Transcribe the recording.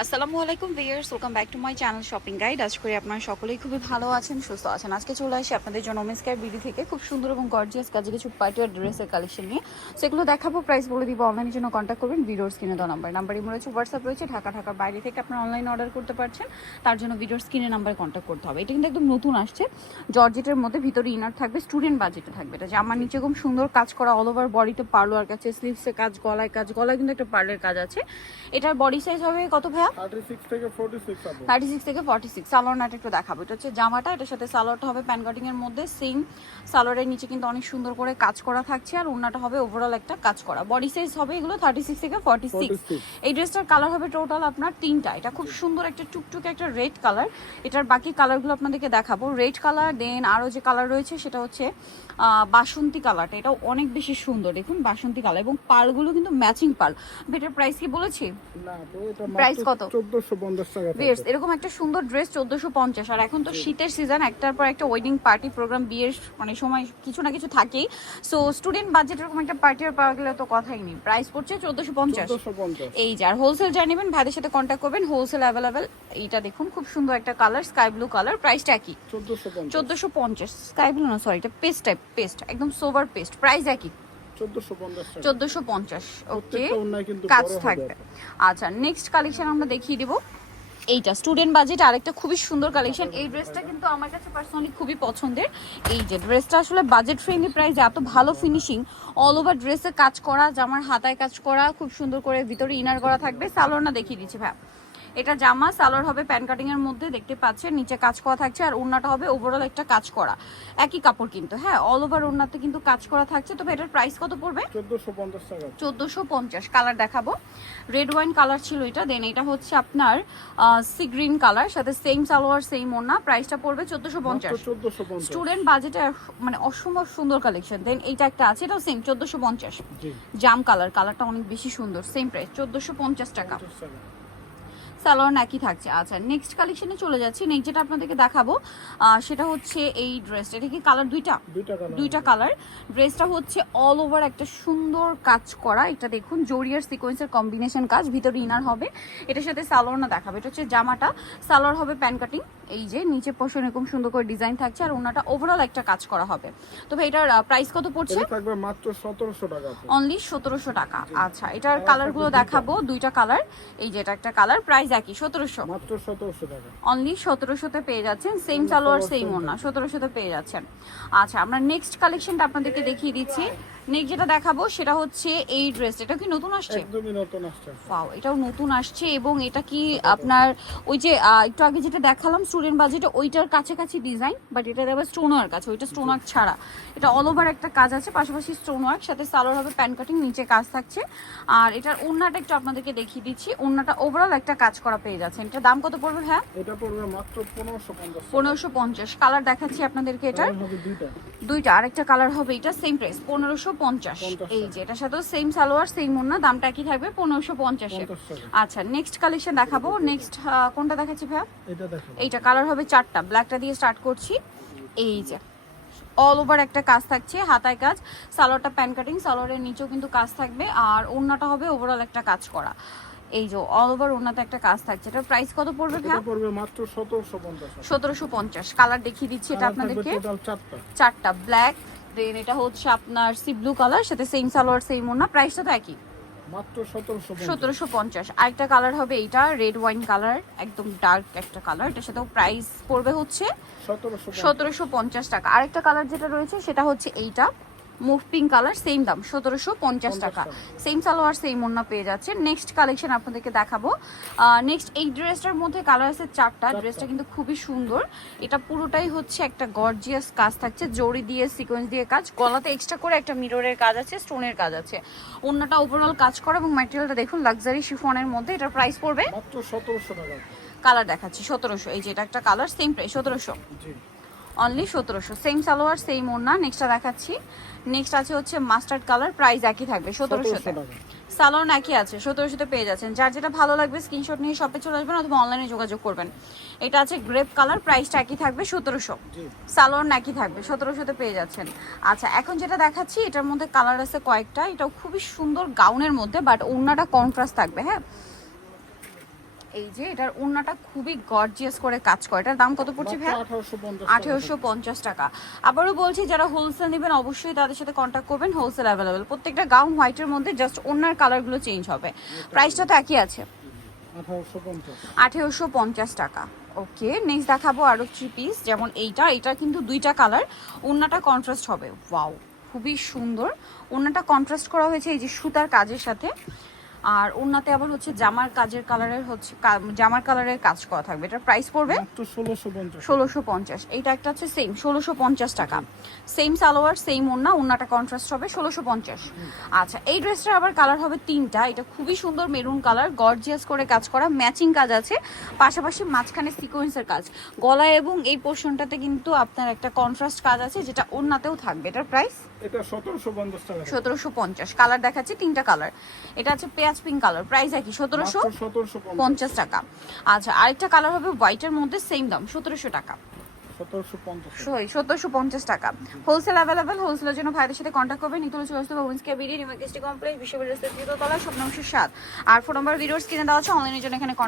আসসালামু আলাইকুম viewers welcome back to my channel shopping guide আজ করে আপনারা সকলেই খুবই ভালো আছেন, সুস্থ আছেন। আজকে চলে আসি আপনাদের জন্য ওমেন্সকার বিডি থেকে। খুব সুন্দর এবং গর্জিয়াস কাজে কিছু পার্টিয়ার ড্রেসের কালেকশন নিয়ে। সেগুলো দেখাবো প্রাইস বলে দিব অনলাইনের জন্য কন্ট্যাক্ট করবেন, ভিডিওর স্ক্রিনে দেওয়া নাম্বার নাম্বার ইমো রয়েছে হোয়াটসঅ্যাপ রয়েছে, ঢাকা ঢাকার বাইরে থেকে আপনারা অনলাইন অর্ডার করতে পারছেন। তার জন্য ভিডিওর স্ক্রিনে নাম্বারে কন্ট্যাক্ট করতে হবে। এটা কিন্তু একদম নতুন আসছে। জর্জেটের মধ্যে ভিতরে ইনার থাকবে স্টুডেন্ট বাজেটে থাকবে। এটা জামার নিচে খুব সুন্দর কাজ করা অল ওভার বডিতে পার্লোয়ার কাছে স্লিভসে কাজ, গলায় কাজ, গলায় কিন্তু একটা পার্লের কাজ আছে। এটার বডি সাইজ হবে কত ভাইয়া? থেকে আপু থেকে একটু দেখাবো। এটা হচ্ছে জামাটা এটার সাথে সালোয়ারটা হবে প্যান কাটিং এর মধ্যে সেম সালোয়ারের নিচে কিন্তু অনেক সুন্দর করে কাজ করা থাকছে আর ওড়নাটা হবে ওভারঅল একটা কাজ করা। বডি সাইজ হবে এগুলো থার্টি সিক্স থেকে 46 এই ড্রেসটার কালার হবে টোটাল আপনার তিনটা। এটা খুব সুন্দর একটা টুকটুকে একটা রেড কালার এটার বাকি কালারগুলো আপনাদেরকে দেখাবো। রেড কালার দেন আরও যে কালার রয়েছে সেটা হচ্ছে বাসন্তী কালারটা এটাও অনেক বেশি সুন্দর। দেখুন বাসন্তী কালার এবং পালগুলো কিন্তু ম্যাচিং পাল এটার প্রাইস কি বলেছি? এটা Price কত? চোদ্দশো পঞ্চাশ টাকা বেশ এরকম একটা সুন্দর ড্রেস চোদ্দশো পঞ্চাশ। আর এখন তো শীতের সিজন একটার পর একটা ওয়েডিং পার্টি প্রোগ্রাম বিয়ের মানে সময় কিছু না কিছু থাকেই। সো স্টুডেন্ট বাজেট এরকম একটা পার্টি আর পাওয়া গেলে তো কথাই নেই। প্রাইস পড়ছে চোদ্দশো পঞ্চাশ। চোদ্দশো পঞ্চাশ। এই যে আর হোলসেল যা নেবেন ভাইদের সাথে কন্ট্যাক্ট করবেন হোলসেল অ্যাভেলেবেল এইটা দেখুন খুব সুন্দর একটা কালার স্কাই ব্লু কালার প্রাইসটা পঞ্চাশ। চোদ্দশো পঞ্চাশ। স্কাই ব্লু না সরি এটা পেস্ট টাইপ পেস্ট একদম সোভার পেস্ট প্রাইস একই। চোদ্দশো পঞ্চাশ ওকে কাজ থাকবে। আচ্ছা নেক্সট কালেকশন আমরা দেখিয়ে দিব। এইটা স্টুডেন্ট বাজেট আরেকটা খুবই সুন্দর কালেকশন এই ড্রেসটা কিন্তু আমার কাছে পার্সোনালি খুবই পছন্দের। এই যে ড্রেসটা আসলে বাজেট ফ্রেন্ডলি প্রাইস এত ভালো ফিনিশিং অল ওভার ড্রেসে কাজ করা জামার হাতায় কাজ করা খুব সুন্দর করে ভিতরে ইনার করা থাকবে। সালোয়ার না দেখিয়ে দিচ্ছি ভাই এটা জামা সালোয়ার হবে প্যান কাটিং এর মধ্যে দেখতে পাচ্ছেন নিচে কাজ করা থাকছে আর ওড়নাটা হবে ওভারঅল একটা কাজ করা। একই কাপড় কিন্তু হ্যাঁ অল ওভার ওড়নাতে কিন্তু কাজ করা থাকছে তবে এটার প্রাইস কত পড়বে? চোদ্দশো পঞ্চাশ কালার দেখাবো। রেড ওয়াইন কালার ছিল এটা দেন এটা হচ্ছে আপনার সি গ্রিন কালার সাথে সেম সালোয়ার সেম ওড়না প্রাইসটা পড়বে চোদ্দোশো পঞ্চাশ। স্টুডেন্ট বাজেটে মানে অসম্ভব সুন্দর কালেকশন দেন এইটা একটা আছে এটাও সেম চোদ্দোশো পঞ্চাশ। জি। জাম কালার কালারটা অনেক বেশি সুন্দর সেম প্রাইস চোদ্দোশো পঞ্চাশ টাকা। সালোয়ার একই থাকছে। আচ্ছা নেক্সট কালেকশনে চলে যাচ্ছি। নেক্সট যেটা আপনাদেরকে দেখাবো সেটা হচ্ছে এই ড্রেসটা এটা কি কালার দুইটা? দুইটা কালার ড্রেসটা হচ্ছে অল ওভার একটা সুন্দর কাজ করা। এটা দেখুন জরিয়ার সিকোয়েন্সের কম্বিনেশন কাজ। ভিতরে ইনার হবে। এটার সাথে সালোয়ার না দেখাবে। এটা হচ্ছে জামাটা। সালোয়ার হবে প্যান কাটিং। এই যে নিচে পোর্শন এরকম সুন্দর করে ডিজাইন থাকছে আর ওনাটা ওভারঅল একটা কাজ করা হবে। তো ভাই এটার প্রাইস কত পড়ছে? মাত্র সতেরোশো টাকা অনলি সতেরোশো টাকা। আচ্ছা এটার কালারগুলো দেখাবো। দুইটা কালার এই যে এটা একটা কালার প্রাইস একই সতেরোশো। মাত্র সতেরোশো টাকা। অনলি সতেরোশোতে পেয়ে যাচ্ছেন সেম সালোয়ার সেম ওনা সতেরোশোতে পেয়ে যাচ্ছেন। আচ্ছা আমরা নেক্সট কালেকশনটা আপনাদেরকে দেখিয়ে দিচ্ছি। নেক্সট যেটা দেখাবো সেটা হচ্ছে এই ড্রেস এটা কি নতুন আসছে? একদমই নতুন আসছে। ওয়াও এটাও নতুন আসছে এবং এটা কি আপনার ওই যে একটু আগে যেটা দেখালাম স্টুডেন্ট বাজেটে ওইটার কাছাকাছি ডিজাইন বাট এটা দেবে স্টোন ওয়ার্ক আছে ওইটা স্টোন ওয়ার্ক ছাড়া। এটা অল ওভার একটা কাজ আছে পাশাপাশি স্টোন ওয়ার্ক সাথে সালোয়ার হবে প্যান কাটিং নিচে কাজ থাকছে। আর এটার ওড়নাটা একটু আপনাদেরকে দেখিয়ে দিচ্ছি ওড়নাটা ওভারঅল একটা কাজ করা পেয়ে যাচ্ছেন। এটার দাম কত পড়বে হ্যাঁ এটা পড়বে মাত্র পনেরোশো পঞ্চাশ। পনেরোশো পঞ্চাশ। কালার দেখাচ্ছি আপনাদেরকে এটার। দুইটা। দুইটা আরেকটা কালার হবে এটা সেম প্রাইস পনেরোশো পঞ্চাশ। এই যে এটার সাথেও সেম সালোয়ার সেম দামটা থাকবে পনেরোশো পঞ্চাশে। আচ্ছা নেক্সট কালেকশন দেখাবো। নেক্সট কোনটা দেখাচ্ছি ভাইয়া? এইটা কালার হবে চারটা। ব্ল্যাকটা দিয়ে স্টার্ট করছি। এই যে অল ওভার একটা কাজ থাকছে হাতায় কাজ। সালোয়ারটা প্যান কাটিং সালোয়ারের নিচেও কিন্তু কাজ থাকবে। আর ওড়নাটা হবে ওভারঅল একটা কাজ করা। এই যে অল ওভার ওড়নাতে একটা কাজ থাকছে। এটার প্রাইস কত পড়বে এটা পড়বে মাত্র কালার দেখিয়ে দিচ্ছি এটা আপনাদেরকে। চারটা। ব্ল্যাক দেন এটা হচ্ছে আপনার সি ব্লু কালার সাথে সেম সালোয়ার সেম ওনা প্রাইসটা তো একই। মাত্র সতেরোশো সতেরোশো পঞ্চাশ। আরেকটা কালার হবে এইটা রেড ওয়াইন কালার একদম ডার্ক একটা কালার এটার সাথেও প্রাইস পড়বে হচ্ছে সতেরোশো সতেরোশো পঞ্চাশ টাকা। আরেকটা কালার যেটা রয়েছে সেটা হচ্ছে এইটা। মুভ পিঙ্ক কালার সেম দাম সতেরোশো পঞ্চাশ টাকা। সেম সালোয়ার সেম ওড়না পেয়ে যাচ্ছে নেক্সট কালেকশন আপনাদেরকে দেখাবো। নেক্সট এই ড্রেসটার মধ্যে কালার আছে চারটা। ড্রেসটা কিন্তু খুবই সুন্দর। এটা পুরোটাই হচ্ছে একটা গর্জিয়াস কাজ থাকছে। জড়ি দিয়ে সিকোয়েন্স দিয়ে কাজ। গলাতে এক্সট্রা করে একটা মিররের কাজ আছে স্টোনের কাজ আছে। ওড়নাটা ওভারঅল কাজ করা এবং ম্যাটেরিয়ালটা দেখুন লাক্সারি শিফনের মধ্যে। এটার প্রাইস পড়বে মাত্র সতেরোশো টাকা। কালার দেখাচ্ছি সতেরোশো। এই যে এটা একটা কালার সেম প্রাইস সতেরোশো। অনলি সতেরোশো। সেম সালোয়ার সেম ওড়না। নেক্সটটা দেখাচ্ছি। নেক্সট আছে হচ্ছে মাস্টার্ড কালার প্রাইস একই থাকবে সতেরোশোতে। সালোয়ার একই আছে সতেরোশোতে পেয়ে যাচ্ছেন। যার যেটা ভালো লাগবে স্ক্রিনশট নিয়ে শপে চলে আসবেন অথবা অনলাইনে যোগাযোগ করবেন। এটা আছে গ্রেপ কালার প্রাইসটা একই থাকবে সতেরোশো। সালোয়ার একই থাকবে সতেরোশোতে পেয়ে যাচ্ছেন। আচ্ছা এখন যেটা দেখাচ্ছি এটার মধ্যে কালার আছে কয়েকটা। এটাও খুবই সুন্দর গাউনের মধ্যে বাট ওড়নাটা কন্ট্রাস্ট থাকবে হ্যাঁ? এই যে এটার ওড়নাটা খুবই গর্জিয়াস করে কাজ করে। এটার দাম কত পড়ছে ভাই আঠারোশো পঞ্চাশ টাকা। আবারও বলছি যারা হোলসেল নেবেন অবশ্যই তাদের সাথে কন্ট্যাক্ট করবেন হোলসেল অ্যাভেলেবেল প্রত্যেকটা গাউন হোয়াইটের মধ্যে জাস্ট ওনার কালারগুলো চেঞ্জ হবে। প্রাইসটা তো একই আছে। আঠারোশো পঞ্চাশ। আঠেরোশো পঞ্চাশ টাকা। ওকে নেক্সট দেখাবো আরও থ্রি পিস যেমন এইটা এটা কিন্তু দুইটা কালার ওনাটা কন্ট্রাস্ট হবে। ওয়াও খুবই সুন্দর। ওনাটা কন্ট্রাস্ট করা হয়েছে এই যে সুতার কাজের সাথে। আর ওনাতে আবার হচ্ছে জামার কাজের কালারের হচ্ছে জামার কালারের কাজ করা থাকবে। এটার প্রাইস পড়বে? ষোলোশো পঞ্চাশ। এইটা একটা হচ্ছে সেম ষোলোশো পঞ্চাশ টাকা। সেম সালোয়ার সেম ওন্না ওন্নাটা কন্ট্রাস্ট হবে ষোলোশো পঞ্চাশ। আচ্ছা এই ড্রেসটার আবার কালার হবে তিনটা। এটা খুবই সুন্দর মেরুন কালার গর্জিয়াস করে কাজ করা ম্যাচিং কাজ আছে পাশাপাশি মাঝখানে সিকোয়েন্সের কাজ। গলায় এবং এই পোর্শনটাতে কিন্তু আপনার একটা কন্ট্রাস্ট কাজ আছে যেটা ওন্নাতেও থাকবে। এটার প্রাইস এটা সতেরোশো পঞ্চাশ সতেরোশো পঞ্চাশ। কালার দেখাচ্ছে তিনটা কালার এটা হচ্ছে পেঁয়াজ পিঙ্ক কালার প্রাইস একই সতেরোশো পঞ্চাশ। টাকা। আচ্ছা আরেকটা কালার হবে হোয়াইটের মধ্যে সেম দাম সতেরোশো টাকা। সতেরোশো পঞ্চাশ। টাকা। হোলসেল অ্যাভেলেবেল হোলসেলের জন্য ভাইদের সাথে কন্ট্যাক্ট করবেন। নিতুল কমপ্লেক্স বিশ্ববিদ্যালয় সাত আর ফোন নম্বর ভিডিওস কিনে দেওয়া আছে অনলাইনের জন্য এখানে contact